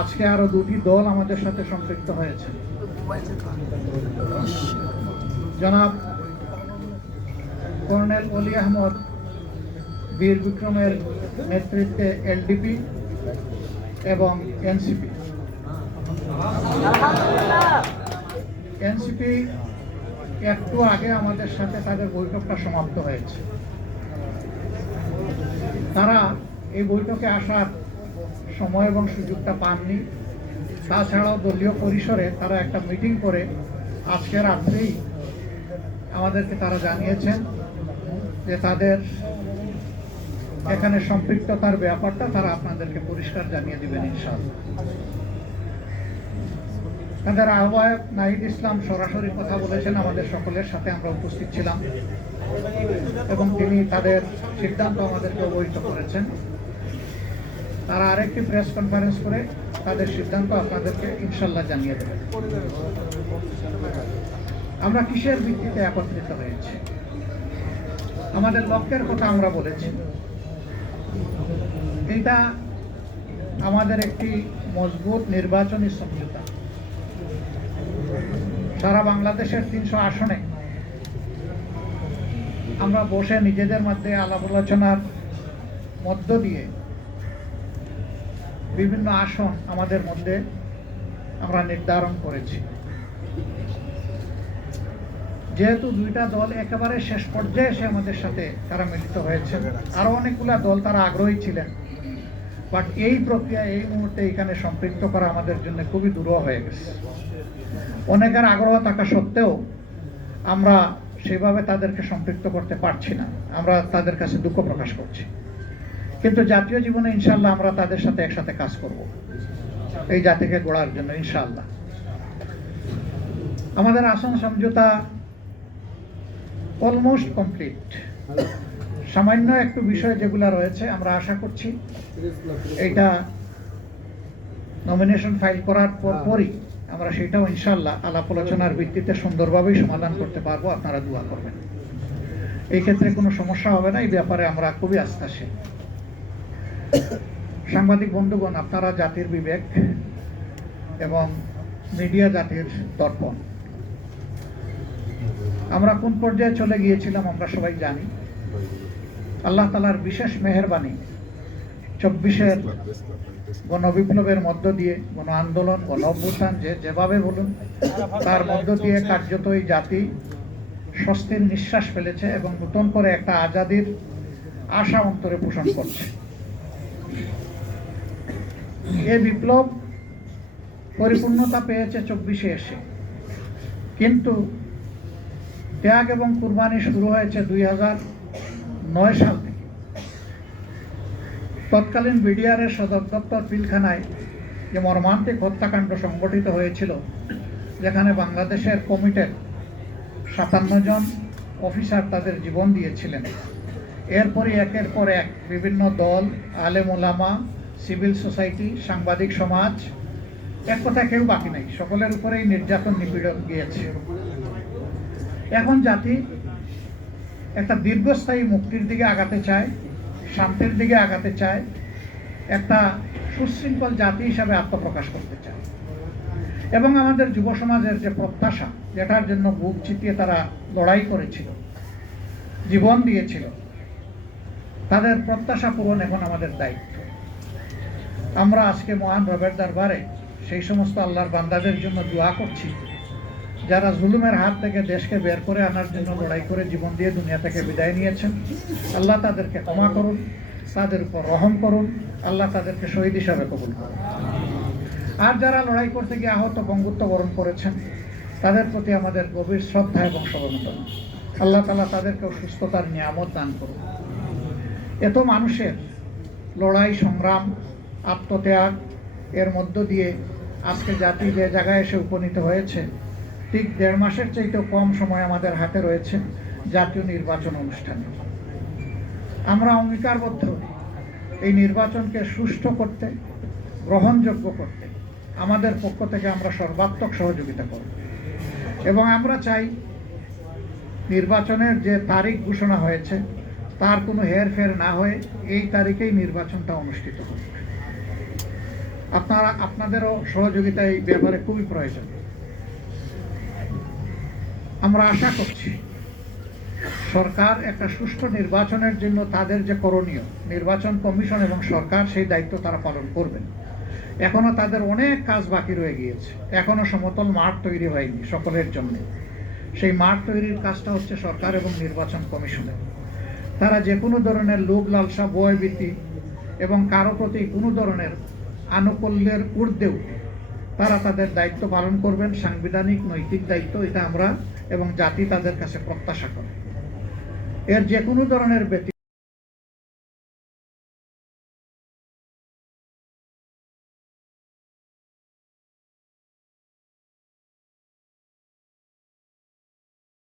আজকে আরো দুটি দল আমাদের সাথে সম্পৃক্ত হয়েছে। জনাব কর্নেল অলি আহমদ বীর বিক্রমের নেতৃত্বে এলডিপি এবং এনসিপি একটু আগে আমাদের সাথে তাদের বৈঠকটা সমাপ্ত হয়েছে। তারা এই বৈঠকে আসার সময় এবং সুযোগটা পাননি। তাছাড়াও দলীয় পরিসরে তারা একটা মিটিং করে আজকে রাত্রেই আমাদেরকে তারা জানিয়েছেন যে তাদের এখানে সম্পৃক্ততার ব্যাপারটা তারা আপনাদেরকে পরিষ্কার জানিয়ে দিবেন ইনশাআল্লাহ। তাদের আহ্বায়ক নাহিদ ইসলাম সরাসরি কথা বলেছেন, আমাদের সকলের সাথে আমরা উপস্থিত ছিলাম এবং তিনি তাদের সিদ্ধান্ত আমাদেরকে অবহিত করেছেন। তারা আরেকটি প্রেস কনফারেন্স করে তাদের সিদ্ধান্ত আপনাদেরকে ইনশাল্লাহ জানিয়ে দেবেন। আমরা কিসের ভিত্তিতে একত্রিত হয়েছি, আমাদের লক্ষ্যের কথা আমরা বলেছি। এটা আমাদের একটি মজবুত নির্বাচনী সমঝোতা। সারা বাংলাদেশের 300 আসনে আমরা বসে নিজেদের মধ্যে আলাপ আলোচনার মধ্য দিয়ে বিভিন্ন আসন আমাদের মধ্যে আমরা নির্ধারণ করেছি। যেহেতু দুইটা দল একেবারে শেষ পর্যায়ে এসে আমাদের সাথে তারা মিলিত হয়েছে, আরো অনেকগুলা দল তারা আগ্রহী ছিলেন, বাট এই প্রক্রিয়া এই মুহূর্তে এখানে সম্পৃক্ত করা আমাদের জন্য খুবই দুরূহ হয়ে গেছে। অনেকের আগ্রহ থাকা সত্ত্বেও আমরা সেভাবে তাদেরকে সম্পৃক্ত করতে পারছি না। আমরা তাদের কাছে দুঃখ প্রকাশ করছি, কিন্তু জাতীয় জীবনে ইনশাআল্লাহ আমরা তাদের সাথে একসাথে কাজ করব এই জাতিকে গড়ার জন্য ইনশাআল্লাহ। আমাদের আসন সমঝোতা অলমোস্ট কমপ্লিট। সামান্য একটু বিষয় যেগুলো রয়েছে আমরা আশা করছি এইটা নমিনেশন ফাইল করার পরই আমরা সেটাও ইনশাআল্লাহ আলাপ আলোচনার ভিত্তিতে সুন্দরভাবেই সমাধান করতে পারবো। আপনারা দোয়া করবেন, এই ক্ষেত্রে কোনো সমস্যা হবে না। এই ব্যাপারে আমরা খুবই আস্থাশীল। সাংবাদিক বন্ধুগণ, আপনারা জাতির বিবেক এবং মিডিয়া জাতির দর্পণ। আমরা কোন পর্যায়ে চলে গিয়েছিলাম আমরা সবাই জানি। আল্লাহ তাআলার বিশেষ মেহেরবানি 24-এর গণবিপ্লবের মধ্য দিয়ে, গণ আন্দোলন, গণ অভ্যুত্থান যেভাবে বলুন, তার মধ্য দিয়ে কার্যত এই জাতি স্বস্তির নিঃশ্বাস ফেলেছে এবং নতুন করে একটা আজাদির আশা অন্তরে পোষণ করছে। এই বিপ্লব পরিপূর্ণতা পেয়েছে 24-এ এসে, কিন্তু ত্যাগ এবং কুরবানি শুরু হয়েছে 2009 সাল থেকে। তৎকালীন বিডিআরের সদর দপ্তর পিলখানায় যে মর্মান্তিক হত্যাকাণ্ড সংঘটিত হয়েছিল, যেখানে বাংলাদেশের কমিটেড 57 জন অফিসার তাদের জীবন দিয়েছিলেন। এরপরই একের পর এক বিভিন্ন দল, আলেম ওলামা, সিভিল সোসাইটি, সাংবাদিক সমাজ, এক কথায় কেউ বাকি নাই, সকলের উপরেই নির্যাতন নিপীড়ন গিয়েছে। এখন জাতি একটা দীর্ঘস্থায়ী মুক্তির দিকে আগাতে চায়, শান্তির দিকে আগাতে চায়, একটা সুশৃঙ্খল জাতি হিসাবে আত্মপ্রকাশ করতে চায়। এবং আমাদের যুব সমাজের যে প্রত্যাশা, যেটার জন্য বুক চিতিয়ে তারা লড়াই করেছিল, জীবন দিয়েছিল, তাদের প্রত্যাশা পূরণ এখন আমাদের দায়িত্ব। আমরা আজকে মহান রবের দরবারে সেই সমস্ত আল্লাহর বান্দাদের জন্য দোয়া করছি যারা জুলুমের হাত থেকে দেশকে বের করে আনার জন্য লড়াই করে জীবন দিয়ে দুনিয়া থেকে বিদায় নিয়েছেন। আল্লাহ তাদেরকে ক্ষমা করুন, তাদের উপর রহম করুন, আল্লাহ তাদেরকে শহীদ হিসাবে কবুল করুন। আর যারা লড়াই করতে গিয়ে আহত বঙ্গুত্ব বরণ করেছেন, তাদের প্রতি আমাদের গভীর শ্রদ্ধা এবং সমবেদনা। আল্লাহ তাআলা তাদেরকেও সুস্থতার নিয়ামত দান করুন। এত মানুষের লড়াই, সংগ্রাম, আত্মত্যাগ এর মধ্য দিয়ে আজকে জাতি যে জায়গায় এসে উপনীত হয়েছে, ঠিক 1.5 মাসের চাইতেও কম সময় আমাদের হাতে রয়েছে জাতীয় নির্বাচন অনুষ্ঠানে। আমরা অঙ্গীকারবদ্ধ এই নির্বাচনকে সুষ্ঠু করতে, গ্রহণযোগ্য করতে আমাদের পক্ষ থেকে আমরা সর্বাত্মক সহযোগিতা করব এবং আমরা চাই নির্বাচনের যে তারিখ ঘোষণা হয়েছে তার কোনো হেরফের না হয়ে এই তারিখেই নির্বাচনটা অনুষ্ঠিত হবে। আপনাদেরও সহযোগিতা এই ব্যাপারে খুবই প্রয়োজন। আমরা আশা করছি সরকার একটা সুষ্ঠু নির্বাচনের জন্য তাদের যে করণীয়, নির্বাচন কমিশন এবং সরকার সেই দায়িত্ব তারা পালন করবেন। এখনো তাদের অনেক কাজ বাকি রয়ে গিয়েছে, এখনো সমতল মাঠ তৈরি হয়নি সকলের জন্য। সেই মাঠ তৈরির কাজটা হচ্ছে সরকার এবং নির্বাচন কমিশনের। তারা যে কোনো ধরনের লোভ লালসা, ভয়ভীতি এবং কারো প্রতি কোনো ধরনের আনুকূল্যের ঊর্ধ্বে উঠে তারা তাদের দায়িত্ব পালন করবেন, সাংবিধানিক নৈতিক দায়িত্ব, এটা আমরা এবং জাতি তাদের কাছে প্রত্যাশা করে। এর যে কোনো ধরনের ব্যক্তি